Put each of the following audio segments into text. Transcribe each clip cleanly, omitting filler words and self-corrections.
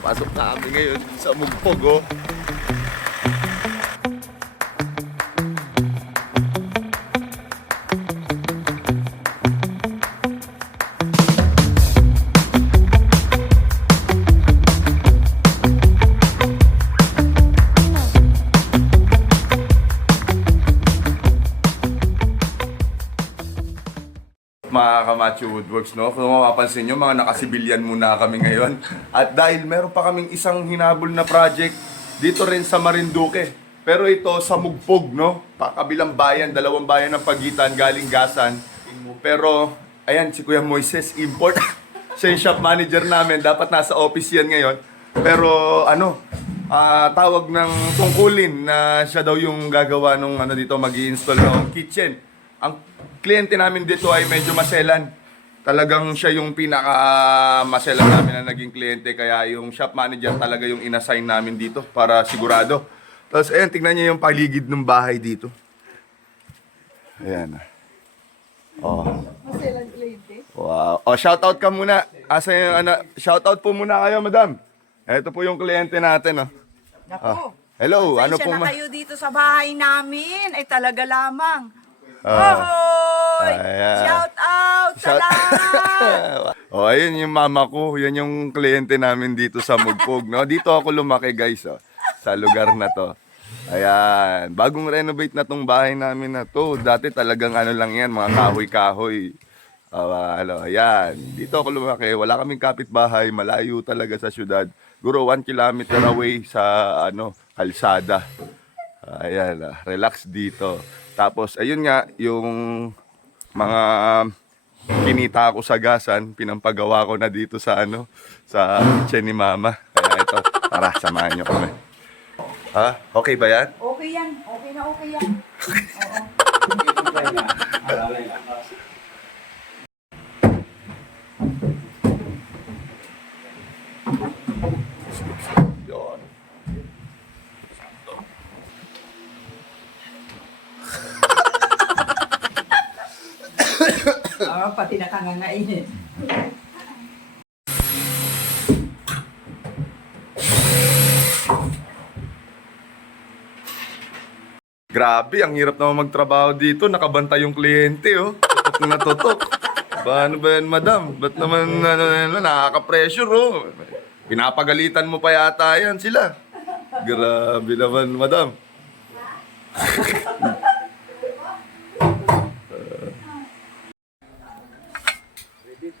Papasok na kami ngayon sa Mugpog, oh. Mga Kamachi Woodworks, no? Kung mapapansin nyo, mga nakasibilyan muna kami ngayon. At dahil meron pa kaming isang hinabol na project dito rin sa Marinduque. Pero ito sa Mugpog, no? Pakabilang bayan, dalawang bayan ng pagitan, galing Gasan. Pero, ayan, si Kuya Moises, import. Siya yung shop manager namin. Dapat nasa office yan ngayon. Pero, tawag ng tungkulin na siya daw yung gagawa nung dito, mag-i-install ng kitchen. Ang kliyente namin dito ay medyo maselan. Talagang siya yung pinaka-maselan namin na naging kliyente. Kaya yung shop manager talaga yung inassign namin dito para sigurado. Tapos ayan, tingnan niyo yung paligid ng bahay dito. Ayan. Oh. Maselan kliyente. Wow. Oh, shoutout ka muna. Asa yung shoutout po muna kayo, madam. Ito po yung kliyente natin, oh. Naku. Hello, ano po Pasensya na kayo dito sa bahay namin. Ay talaga lamang. Ah. Hoy! Ayan. Shout out sa lahat! Oh, ayun yung mama ko. Yan yung kliyente namin dito sa Mugpog, no? Dito ako lumaki, guys, oh, sa lugar na to. Ayan. Bagong renovate na tong bahay namin na to. Dati talagang lang yan, mga kahoy-kahoy. Ayan. Dito ako lumaki. Wala kaming kapitbahay. Malayo talaga sa syudad. Guro 1 kilometer away sa kalsada. Ayan. Relax dito. Tapos, ayun nga, yung mga kinita ko sa Gasan, pinampagawa ko na dito sa sa kitchen ni Mama. Kaya ito, tara, samahan nyo kami. Ha? Okay ba yan? Okay yan. Okay na okay yan. Yun. Pati nakangangain. Grabe, ang hirap naman magtrabaho dito. Nakabantay yung kliyente, oh. Tutok na tutok. Paano ba yan, madam? Ba't naman nakaka-pressure, oh? Pinapagalitan mo pa yata yan sila. Grabe naman, madam.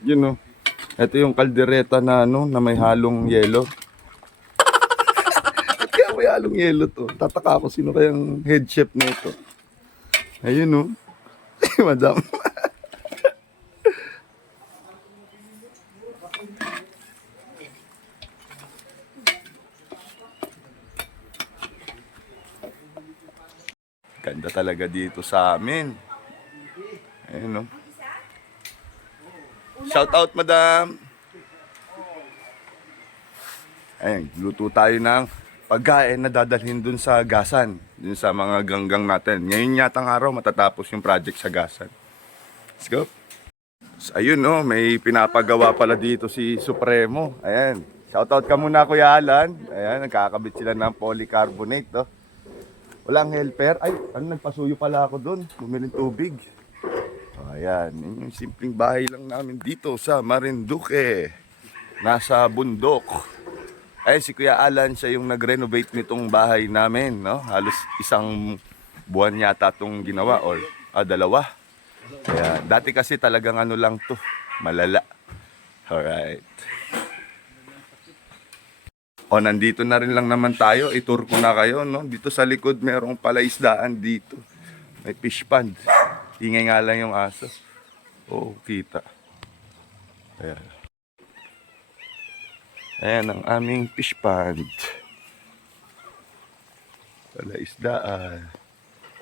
Yun, oh. Ito yung kaldereta na na may halong yelo. Ba't kaya may halong yelo to? Tataka ako sino kayang head chef nito. Ayun, oh. Madam. Ganda talaga dito sa amin. Ayun, oh. Shout out, madam. Ayun, luto tayo ng pagkain na dadalhin dun sa Gasan. Dun sa mga ganggang natin. Ngayon yatang araw matatapos yung project sa Gasan. Let's go. So, ayun, no, may pinapagawa pala dito si Supremo. Ayan. Shout out ka muna, Kuya Alan. Ayan, nagkakabit sila ng polycarbonate, no. Walang helper. Ay, nagpasuyo pala ako dun. Bumiling tubig. Ayan, yun yung simpleng bahay lang namin dito sa Marinduque. Nasa bundok. Ay, si Kuya Alan, siya yung nag-renovate nitong bahay namin, no? Halos 1 buwan yata itong ginawa or 2. Ayan, dati kasi talagang lang to, malala. Alright. O, nandito na rin lang naman tayo. I-tour ko na kayo, no? Dito sa likod, merong palaisdaan dito. May fish pond. Ingay nga lang yung aso. Oo, kita. Ayan. Ayan ang aming fish pond. Palaisdaan.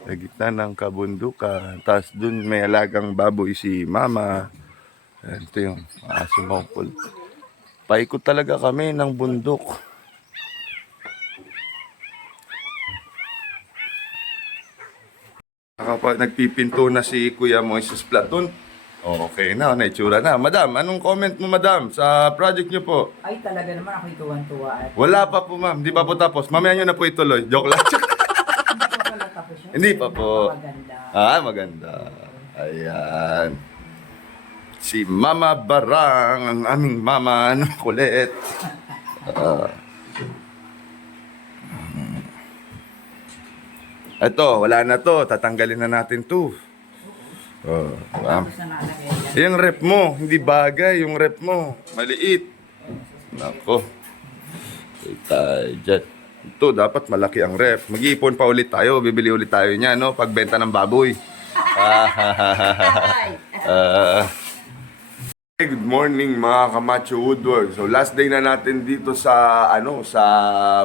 Sa gitna ng kabundukan. Tapos dun may alagang baboy si Mama. Ayan, ito yung aso mongkol. Paikot talaga kami ng bundok. Kapag nagpipinto na si Kuya Moises Platon, Okay na, naitsura na. Madam, anong comment mo, madam, sa project niyo po? Ay, talaga naman ako'y tuwan-tuwa. At Wala pa po, ma'am. Hindi pa po tapos. Mamaya nyo na po ituloy. Joke lang. wala tapos yun. Hindi pa po. Maganda. Maganda. Ayan. Si Mama Barang, ang aming mama, ano, kulit. Ito, wala na to. Tatanggalin na natin to. Tapos na nalagay yan. Yung rep mo, hindi bagay. Yung rep mo, maliit. Nako. Tayo dyan. Ito, dapat malaki ang rep. Mag-iipon pa ulit tayo. Bibili ulit tayo niya, no? Pagbenta ng baboy. Good morning mga Camacho Woodwork. So last day na natin dito sa sa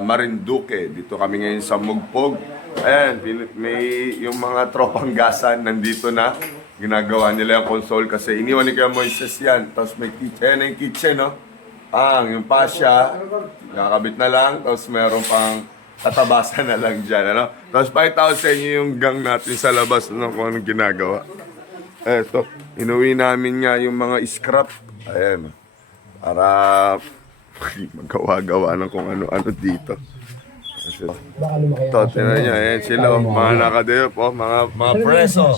Marinduque. Dito kami ngayon sa Mugpog. Ayan, may yung mga tropang gasan nandito na. Ginagawa nila yung console kasi iniwan ni Kuya Moises yan. Tapos may kitchen, yung kitchen, no? Yung pasya, nakakabit na lang. Tapos meron pang tatabasan na lang dyan, ano? Tapos pakita ko sa inyo yung gang natin sa labas, no? Kung anong ginagawa. Eto, inuwi namin nga yung mga scrap. Ayan. Para magawa-gawa ng kung ano-ano dito. Ito, tinan nyo. Ayan sila. Mga nakadeo po. Mga preso.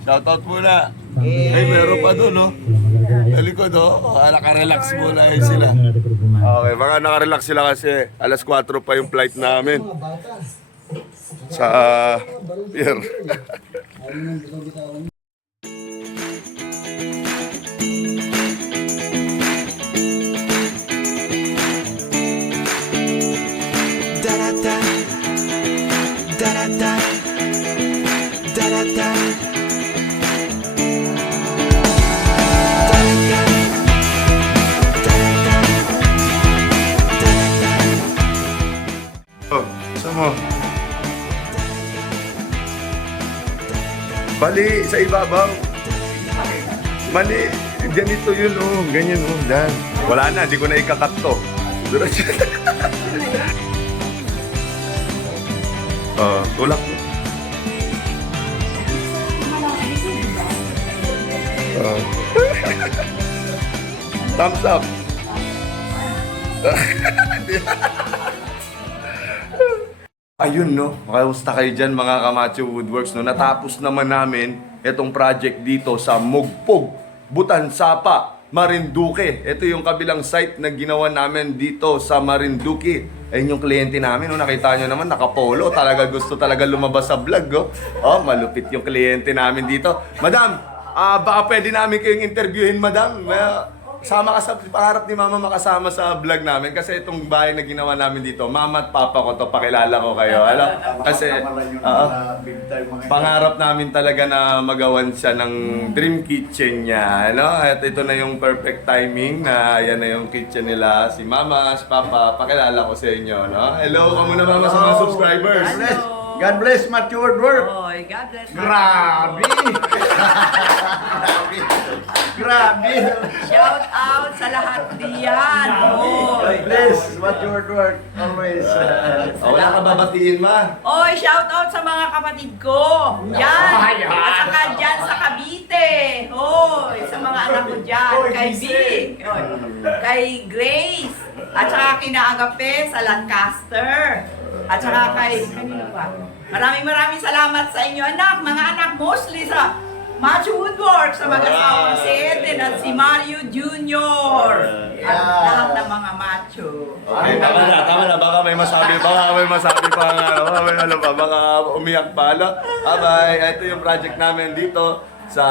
Shoutout muna. Meron pa dun, no? Talikod, no? Naka-relax muna yun sila. Okay, mga naka-relax sila kasi alas 4 pa yung flight namin. Sa pier. Sama. Bali sa ibabaw. Mali. Ganito yun, oh. Ganyan, oh. Dan. Wala na, di ko na ikakat to. Tulak mo. Thumbs up. Ayun, no? Kamusta kayo dyan mga Camacho Woodworks, no? Natapos naman namin itong project dito sa Mugpog, Butansapa, Marinduque. Ito yung kabilang site na ginawa namin dito sa Marinduque. Ayun yung kliyente namin, no? Nakita nyo naman, nakapolo. Talaga gusto talaga lumabas sa vlog, oh. Oh, malupit yung kliyente namin dito. Madam, baka pwede namin kayong interviewin, madam. Sama ka sa pangarap ni Mama makasama sa vlog namin kasi itong bahay na ginawa namin dito, Mama at Papa ko to, pakilala ko kayo. Alam, kasi pangarap namin talaga na magawan siya ng dream kitchen niya, ano? At ito na yung perfect timing na yan na yung kitchen nila, si Mama, si Papa, pakilala ko sa inyo, no? Hello, ka muna Mama sa mga subscribers. God bless Mature Work. Oy, God bless. Grabe! Grabe! Shout out sa lahat diyan. God Oy. bless Mature Work. Always. Wala ka babatiin, Ma? Oy, shout out sa mga kapatid ko. Yan. At saka dyan sa Cavite. Oy, sa mga anak ko dyan. Kay Vic. Oy. Kay Grace. At saka kina Agape sa Lancaster. At saka kanino pa? Maraming salamat sa inyo anak, mga anak, mostly sa Macho Woodwork, sa mag-asawang si Eden at si Mario Jr. At lahat ng mga macho. Okay, tama na. Baka may masabi pa baka umiyak pa, ano? Bye-bye. Ito yung project namin dito sa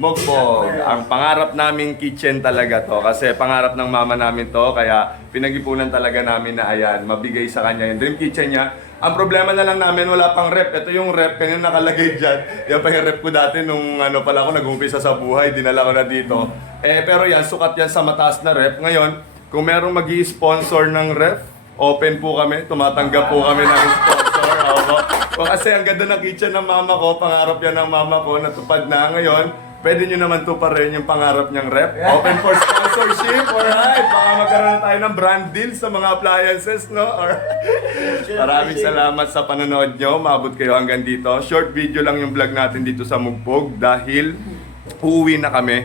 Mugpog. Ang pangarap naming kitchen talaga to. Kasi pangarap ng mama namin to. Kaya pinag-ipunan talaga namin na ayan, mabigay sa kanya yung dream kitchen niya. Ang problema na lang namin, wala pang rep. Ito yung rep, kanya nakalagay dyan. Yan pa yung rep ko dati nung pala ako nag-umpisa sa buhay. Dinala ko na dito. Pero yan, sukat yan sa mataas na rep. Ngayon, kung merong mag-i-sponsor ng rep, open po kami. Tumatanggap po kami ng sponsor. O kasi ang ganda ng kitchen ng mama ko, pangarap yan ng mama ko, natupad na ngayon. Pwede nyo naman to pa rin yung pangarap niyang rep. Open for sponsorship, alright? Baka magkaroon na tayo ng brand deal sa mga appliances, no? Maraming salamat sa panonood nyo. Maabot kayo hanggang dito. Short video lang yung vlog natin dito sa Mugpog dahil uuwi na kami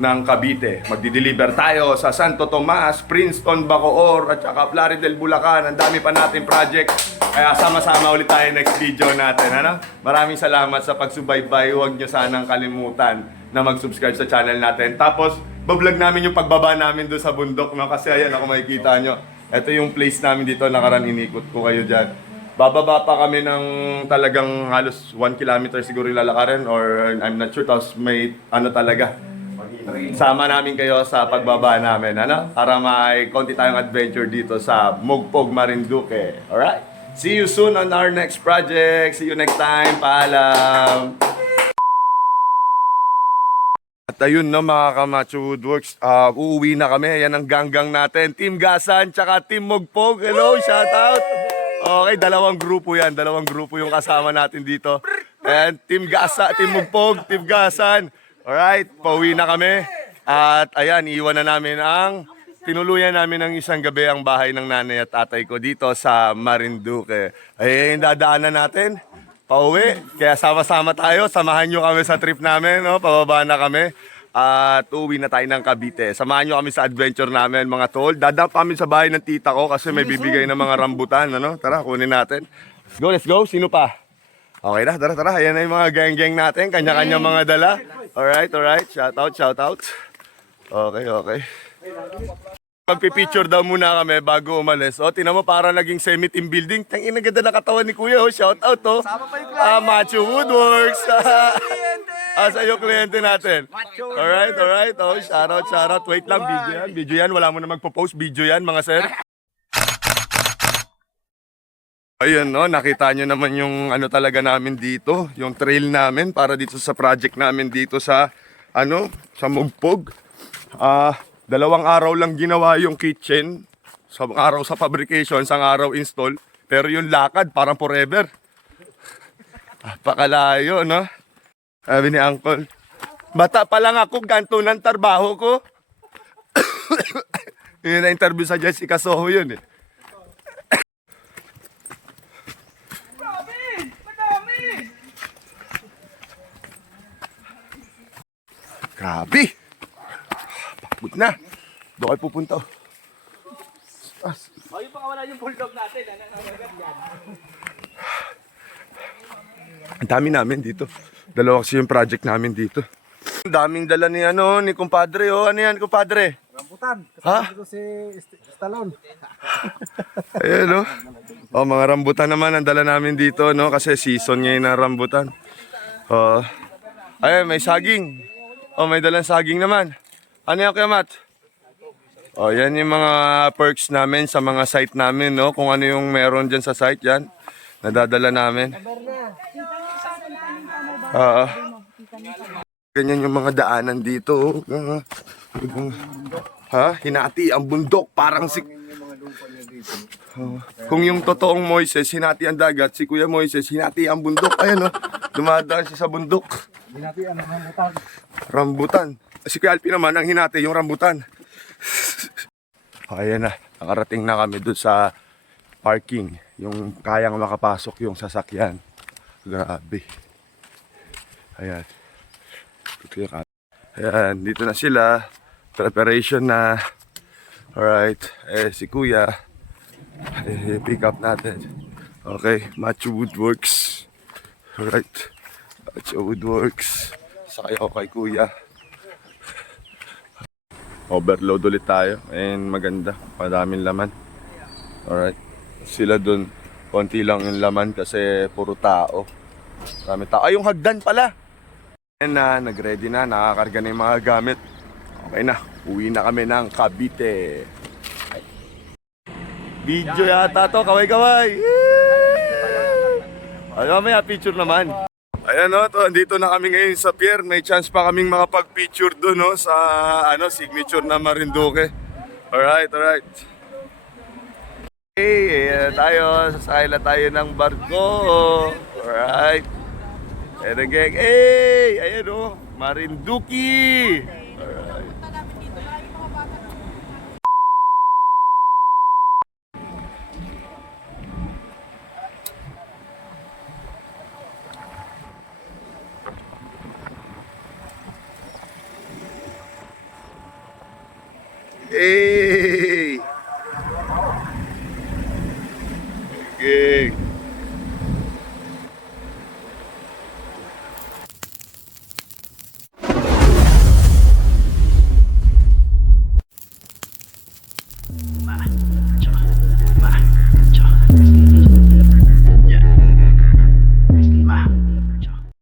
ng Cavite. Magdi-deliver tayo sa Santo Tomas, Princeton, Bacoor, at saka Plaridel, Bulacan. Ang dami pa natin project. Kaya sama-sama ulit tayo next video natin. Ano? Maraming salamat sa pagsubaybay. Huwag nyo sanang kalimutan na mag-subscribe sa channel natin. Tapos, bablog namin yung pagbaba namin doon sa bundok. No? Kasi ayan, ako makikita nyo. Ito yung place namin dito. Nakaraan inikot ko kayo dyan. Bababa pa kami ng talagang halos 1 kilometer siguro lalakarin or I'm not sure. Tapos may ano talaga. Sama namin kayo sa pagbaba namin, ano? Para may konti tayong adventure dito sa Mogpog, Marinduque. Alright? See you soon on our next project. See you next time. Paalam! At ayun no mga Kamacho Woodworks, uuwi na kami. Yan ang ganggang natin. Team Gasan, tsaka Team Mogpog. Hello, shoutout! Okay, dalawang grupo yan. Dalawang grupo yung kasama natin dito. And Team Gasa, Team Mogpog, Team Gasan. Alright, pauwi na kami. At ayan, iiwan na namin tinuluyan namin ng isang gabi ang bahay ng nanay at tatay ko dito sa Marinduque. Ayun, dadaanan natin. Pauwi. Kaya sama-sama tayo. Samahan nyo kami sa trip namin. No? Pababa na kami. At uuwi na tayo ng Cavite. Samahan nyo kami sa adventure namin, mga tol. Dadap kami sa bahay ng tita ko kasi may bibigay ng mga rambutan. Ano? Tara, kunin natin. Let's go, let's go. Sino pa? Okay na, tara. Ayan na yung mga gang-gang natin. Kanya-kanya mga dala. Alright. Shout out. Okay. Magpipicture daw muna kami bago umalis. O, tinan mo para naging semi-team building. Tangina ganda na katawan ni Kuya. Shout out to. Macho Woodworks. Sa iyo kliyente natin. Alright. Oh, shout out. Wait lang, video yan. Wala mo na magpo-post. Video yan, mga sir. Ayun, no, nakita nyo naman yung ano talaga namin dito, yung trail namin para dito sa project namin dito sa sa Mogpog. 2 araw lang ginawa yung kitchen. 1 araw sa fabrication, 1 araw install, pero yung lakad parang forever. Pakalayo, no? Sabi ni Uncle, bata pa lang ako, ganto ng trabaho ko. Yun na interview sa Jessica Soho yun eh. Grabe! Pagod na. Doon kayo pupunta. Yung pakawala yung bulldog natin. Ang dami namin dito. 2 kasi yung project namin dito. Ang daming dala ni kumpadre. Oh. Ano yan, kumpadre? Rambutan. Ha? Ito si Stallone. Ayan, oh, mga rambutan naman ang dala namin dito, no? Kasi season ngayon ng rambutan. Ayun, may saging. Oh, may dalang saging naman. Ano yan, Kuya Matt? Oh, yan yung mga perks namin sa mga site namin, no? Kung ano yung meron dyan sa site, yan. Nadadala namin. Ganyan yung mga daanan dito. Hinati ang bundok. Parang si... Kung yung totoong Moises, hinati ang dagat. Si Kuya Moises, hinati ang bundok. Ayan, oh. Dumadaan siya sa bundok. Hinati ang rambutan. Rambutan. Si Kuya Alpi naman ang hinati yung rambutan. Ayan na, nakarating na kami doon sa parking. Yung kayang makapasok yung sasakyan. Grabe. Ayan. Ayan, dito na sila. Preparation na. Alright. Si Kuya. Pick up natin. Okay, Macho Woodworks. Alright. Macho Woodworks. Sakay ako kay Kuya. Overload ulit tayo. And maganda. Madaming laman. Alright. Sila dun. Konti lang yung laman kasi puro tao. Marami tao. Ay, yung hagdan pala. And nag-ready na. Nakakarga na yung mga gamit. Okay na. Uwi na kami ng Cavite. Video yata to. Kaway-kaway. Ay, mamaya picture naman. Ayan o, andito na kami ngayon sa pier. May chance pa kaming makapag-picture doon no, sa signature na Marinduque. Alright. Okay, ayan tayo. Sasakay na tayo ng barko. Alright. Ayan ang gang. Hey! Ayan o, Marinduque! Alright. Hey! Okay.